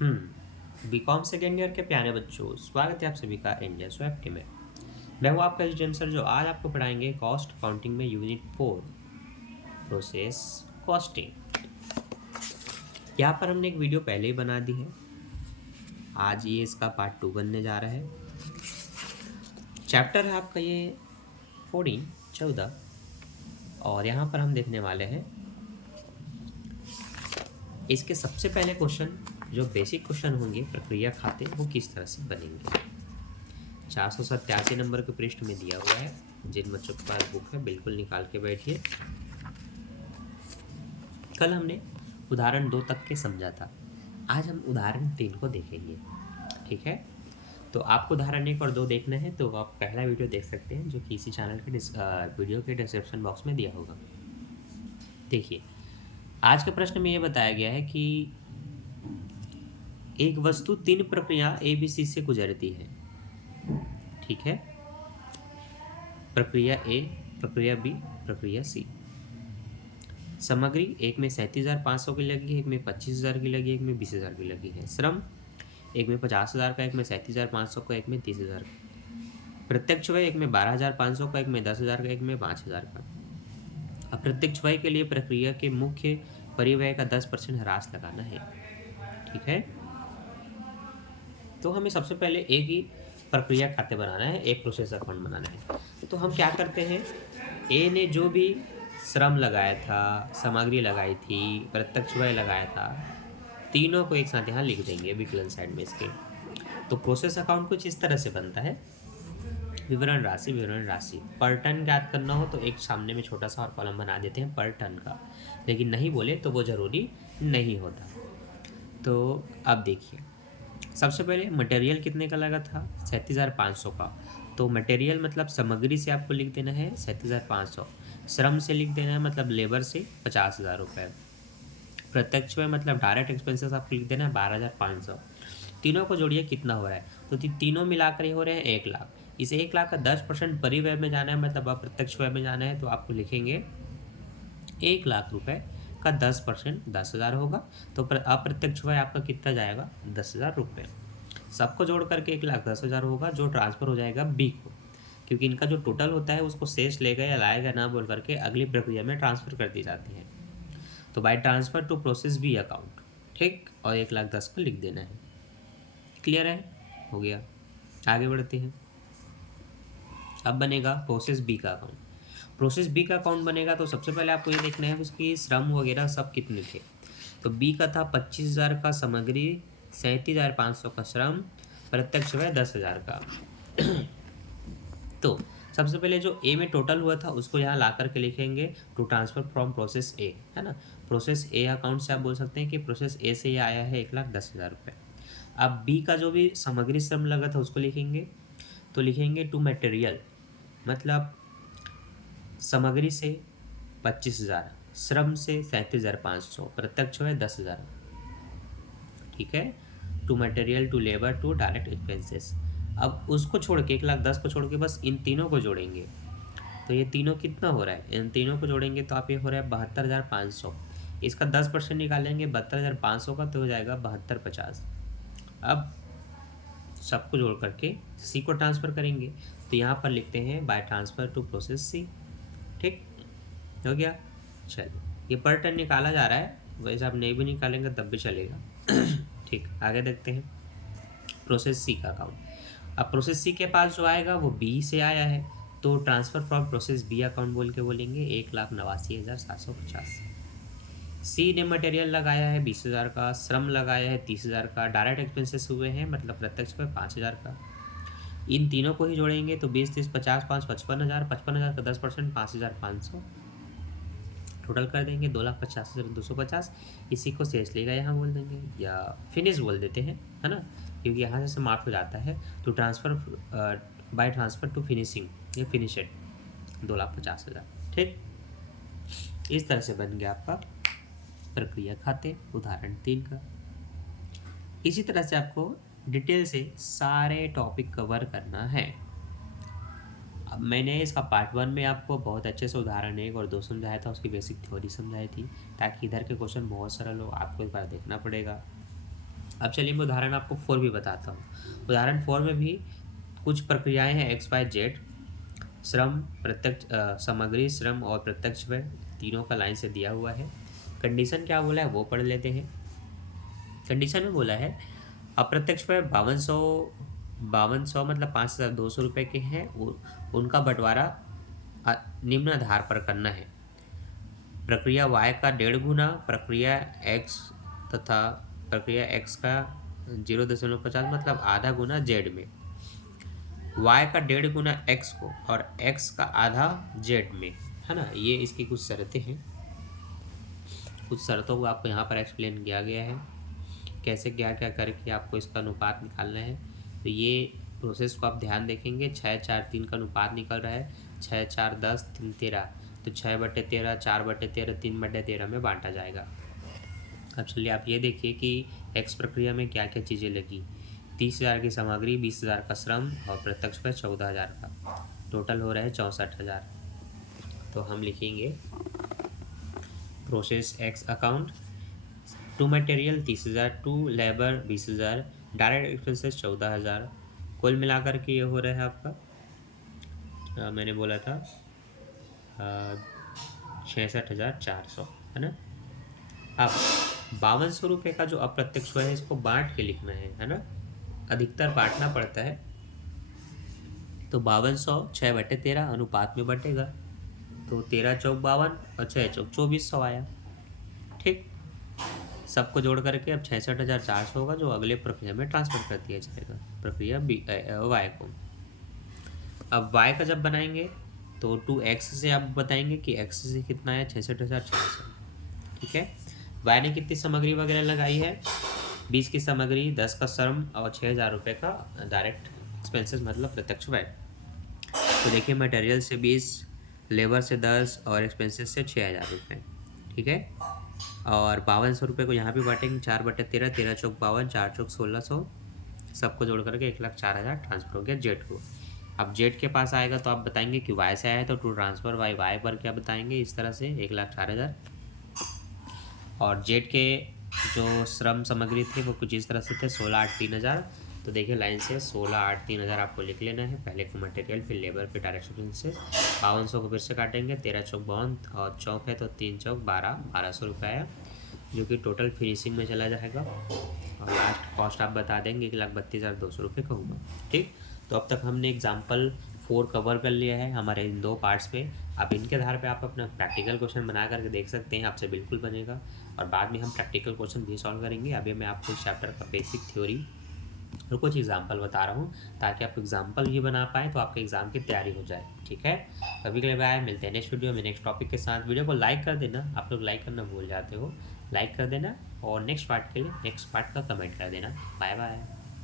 BCom second year के प्यारे बच्चों, स्वागत है आप सभी का इंडिया स्वैप्टी में। मैं हूँ आपका एसडीएम सर, जो आज आपको पढ़ाएंगे कॉस्ट अकाउंटिंग में यूनिट 4 प्रोसेस कॉस्टिंग। यहाँ पर हमने एक वीडियो पहले ही बना दी है, आज ये इसका पार्ट 2 बनने जा रहा है। चैप्टर है आपका ये 14 और यहाँ पर हम देखने वाले हैं इसके सबसे पहले क्वेश्चन, जो बेसिक क्वेश्चन होंगे प्रक्रिया खाते, वो किस तरह से बनेंगे। 487 नंबर के पृष्ठ में दिया हुआ है। जिन बच्चों के पास बुक है बिल्कुल निकाल के बैठिए। कल हमने उदाहरण 2 तक के समझा था, आज हम उदाहरण 3 को देखेंगे। ठीक है, तो आपको उदाहरण 1 और 2 देखना है तो आप पहला वीडियो देख सकते हैं, जो कि इसी चैनल के वीडियो के डिस्क्रिप्शन बॉक्स में दिया होगा। देखिए, आज के प्रश्न में ये बताया गया है कि एक वस्तु 3 प्रक्रिया ABC से गुजरती है। ठीक है, प्रक्रिया ए, प्रक्रिया बी, प्रक्रिया सी। सामग्री एक में 37,500 की लगी है, एक में 25,000 की लगी है, एक में 20,000 की लगी है। श्रम एक में 50,000 का, एक में 37,500 का, एक में 30,000 का। प्रत्यक्ष व्यय एक में 12,500 का, एक में 10,000 का, एक में 5,000 का। अप्रत्यक्ष व्यय के लिए प्रक्रिया के मुख्य परिव्यय का 10% ह्रास लगाना है। ठीक है, तो हमें सबसे पहले एक ही प्रक्रिया खाते बनाना है, एक प्रोसेस अकाउंट बनाना है। तो हम क्या करते हैं, ए ने जो भी श्रम लगाया था, सामग्री लगाई थी, प्रत्यक्ष व्यय लगाया था, तीनों को एक साथ यहाँ लिख देंगे विकलन साइड में इसके। तो प्रोसेस अकाउंट कुछ इस तरह से बनता है, विवरण राशि, विवरण राशि। पर टन ज्ञात करना हो तो एक सामने में छोटा सा और कॉलम बना देते हैं पर टन का, लेकिन नहीं बोले तो वो जरूरी नहीं होता। तो अब देखिए, सबसे पहले मटेरियल कितने का लगा था, 37,500 का। तो मटेरियल मतलब सामग्री से आपको लिख देना है 37,500, श्रम से लिख देना है मतलब लेबर से 50,000 रुपये, प्रत्यक्ष में मतलब डायरेक्ट एक्सपेंसेस आपको लिख देना है 12,500। तीनों को जोड़िए कितना हो रहा है, तो तीनों मिलाकर ये हो रहे हैं 1 लाख। इस 1 लाख का 10% परिव्यय में जाना है, मतलब अप्रत्यक्ष व्यय में जाना है, तो आपको लिखेंगे 1 लाख रुपए का 10% 10,000 होगा। तो अप्रत्यक्ष व्यय आपका कितना जाएगा, 10,000 रुपये। सबको जोड़ करके 1,10,000 होगा, जो ट्रांसफर हो जाएगा बी को, क्योंकि इनका जो टोटल होता है उसको शेष लेगा या लाएगा ना बोल करके अगली प्रक्रिया में ट्रांसफर कर दी जाती है। तो by transfer to process B account, ठीक, और 1,10,000 को लिख देना है। क्लियर है, हो गया। आगे बढ़ते हैं। अब बनेगा प्रोसेस बी का अकाउंट। प्रोसेस बी का अकाउंट बनेगा तो सबसे पहले आपको ये देखना है उसकी श्रम वगैरह सब कितने थे। तो बी का था 25,000 का सामग्री, 37,500 का श्रम, प्रत्यक्ष व्यय 10,000 का। तो सबसे पहले जो ए में टोटल हुआ था उसको यहाँ ला करके लिखेंगे to transfer from process A, है ना। प्रोसेस ए अकाउंट से आप बोल सकते हैं कि प्रोसेस ए से ये आया है 1,10,000 रुपये। अब बी का जो भी सामग्री श्रम लगा था उसको लिखेंगे, तो लिखेंगे टू मटेरियल, मतलब सामग्री से 25,000, श्रम से 37,500, प्रत्यक्ष है 10,000। ठीक है, to material, to labour, to direct expenses. अब उसको छोड़ के 1,10,000 को छोड़ के बस इन तीनों को जोड़ेंगे, तो ये तीनों कितना हो रहा है, इन तीनों को जोड़ेंगे तो आप ये हो रहा है 72,500। इसका 10% निकालेंगे 72,500 का, तो हो जाएगा 72,50। अब सबको जोड़ करके सी को ट्रांसफ़र करेंगे, तो यहाँ पर लिखते हैं बाय ट्रांसफ़र टू प्रोसेस सी। ठीक हो गया। चलिए, ये पर टन निकाला जा रहा है, वैसे आप नहीं भी निकालेंगे तब भी चलेगा। ठीक, आगे देखते हैं प्रोसेस सी का अकाउंट। अब प्रोसेस सी के पास जो आएगा वो बी से आया है, तो transfer from process B account बोल के बोलेंगे 1,89,750। सी ने मटेरियल लगाया है 20,000 का, श्रम लगाया है 30,000 का, डायरेक्ट एक्सपेंसेस हुए हैं मतलब प्रत्यक्ष पे 5,000 का। इन तीनों को ही जोड़ेंगे तो 20, 30, 50, 5, 55,000, 55,000 का 10% 5,500, टोटल कर देंगे 2,85,250। इसी को शेष लेगा यहाँ बोल देंगे, या फिनिश बोल देते हैं, है ना, क्योंकि यहाँ से समाप्त हो जाता है। तो transfer by transfer to finishing, ये फिनिशेड 2,50,000। ठीक, इस तरह से बन गया आपका प्रक्रिया खाते उदाहरण 3 का। इसी तरह से आपको डिटेल से सारे टॉपिक कवर करना है। अब मैंने इसका पार्ट 1 में आपको बहुत अच्छे से उदाहरण 1 और 2 समझाया था, उसकी बेसिक थ्योरी समझाई थी, ताकि इधर के क्वेश्चन बहुत सरल हो, आपको एक बार देखना पड़ेगा। अब चलिए मैं उदाहरण आपको 4 भी बताता हूँ। उदाहरण 4 में भी कुछ प्रक्रियाएं हैं एक्स वाई जेड, श्रम प्रत्यक्ष सामग्री श्रम और प्रत्यक्ष व्यय तीनों का लाइन से दिया हुआ है। कंडीशन क्या बोला है वो पढ़ लेते हैं। कंडीशन में बोला है अप्रत्यक्ष व्यय 5200 मतलब 5200 रुपये के हैं, उनका बंटवारा निम्न आधार पर करना है। प्रक्रिया y का 1.5 गुना प्रक्रिया x तथा प्रक्रिया x का 0.50 मतलब आधा गुना z में, y का 1.5 गुना x को और x का आधा z में, है ना। ये इसकी कुछ शर्तें हैं। कुछ शर्तों को आपको यहाँ पर एक्सप्लेन किया गया है, कैसे क्या क्या करके आपको इसका अनुपात निकालना है। तो ये प्रोसेस को आप ध्यान देखेंगे। 6, 4, 3 का अनुपात निकल रहा है। 6, 4, 10, 3, 13, तो 6/13, 4/13, 3/13 में बांटा जाएगा। अब चलिए आप ये देखिए कि एक्स प्रक्रिया में क्या क्या चीज़ें लगी। 30,000 की सामग्री, 20,000 का श्रम और प्रत्यक्ष व्यय 14,000 का, टोटल हो रहा है 64,000। तो हम लिखेंगे process X account, to material 30,000, to labour 20,000, direct expenses 14,000, कुल मिलाकर के ये हो रहा है आपका मैंने बोला था 66,400, है ना। अब 5200 रुपये का जो अप्रत्यक्ष व्यय है इसको बांट के लिखना है ना। अधिकतर बांटना पड़ता है। तो 5200 6/13 अनुपात में बटेगा, तो 13 चौक 52 और 6 चौक 2400 आया। ठीक, सबको जोड़ करके अब 66,400 होगा, जो अगले प्रक्रिया में ट्रांसफर कर दिया जाएगा, प्रक्रिया वाई को। अब वाई का जब बनाएंगे तो 2x से आप बताएंगे कि x से कितना है 66,400। ठीक है, वाई ने कितनी सामग्री वगैरह लगाई है, 20 की सामग्री, 10 का श्रम और 6,000 रुपये का डायरेक्ट एक्सपेंसेस मतलब प्रत्यक्ष व्यय। तो देखिए मटेरियल से 20, लेबर से 10 और एक्सपेंसेस से 6,000 रुपये। ठीक है, और 5200 रुपये को यहाँ भी बांटेंगे 4/13, 13 चौक 52, 4 चौक 1600, सबको जोड़ करके 1,04,000 ट्रांसफर हो गया जेड को। अब जेड के पास आएगा तो आप बताएंगे कि वाई से आया है तो टू ट्रांसफर वाई पर क्या बताएंगे इस तरह से 1,04,000। और जेड के जो श्रम सामग्री थी वो कुछ इस तरह से थे 16,8,3,000। तो देखिए लाइन से 16,8,3,000 आपको लिख लेना है, पहले को मटेरियल फिर लेबर फिर डायरेक्ट एक्सपेंसेस। 5200 को फिर से काटेंगे, 13 चौक 52 और चौक है तो 3 चौक 12,00 रुपये आया, जो कि टोटल फिनिशिंग में चला जाएगा। और लास्ट कॉस्ट आप बता देंगे 1,32,200 रुपये का होगा। ठीक, तो अब तक हमने एग्जाम्पल 4 कवर कर लिया है हमारे इन 2 पार्ट्स पे। अब इनके आधार पे आप अपना प्रैक्टिकल क्वेश्चन बना करके देख सकते हैं, आपसे बिल्कुल बनेगा। और बाद में हम प्रैक्टिकल क्वेश्चन भी सॉल्व करेंगे। अभी मैं आपको इस चैप्टर का बेसिक थ्योरी और कुछ एग्जाम्पल बता रहा हूँ, ताकि आप एग्जाम्पल भी बना पाएँ तो आपके एग्जाम की तैयारी हो जाए। ठीक है, अभी के लिए बाय, मिलते हैं नेक्स्ट वीडियो में नेक्स्ट टॉपिक के साथ। वीडियो को लाइक कर देना, आप लोग लाइक करना भूल जाते हो, लाइक कर देना। और नेक्स्ट पार्ट के लिए नेक्स्ट पार्ट का कमेंट कर देना। Bye bye.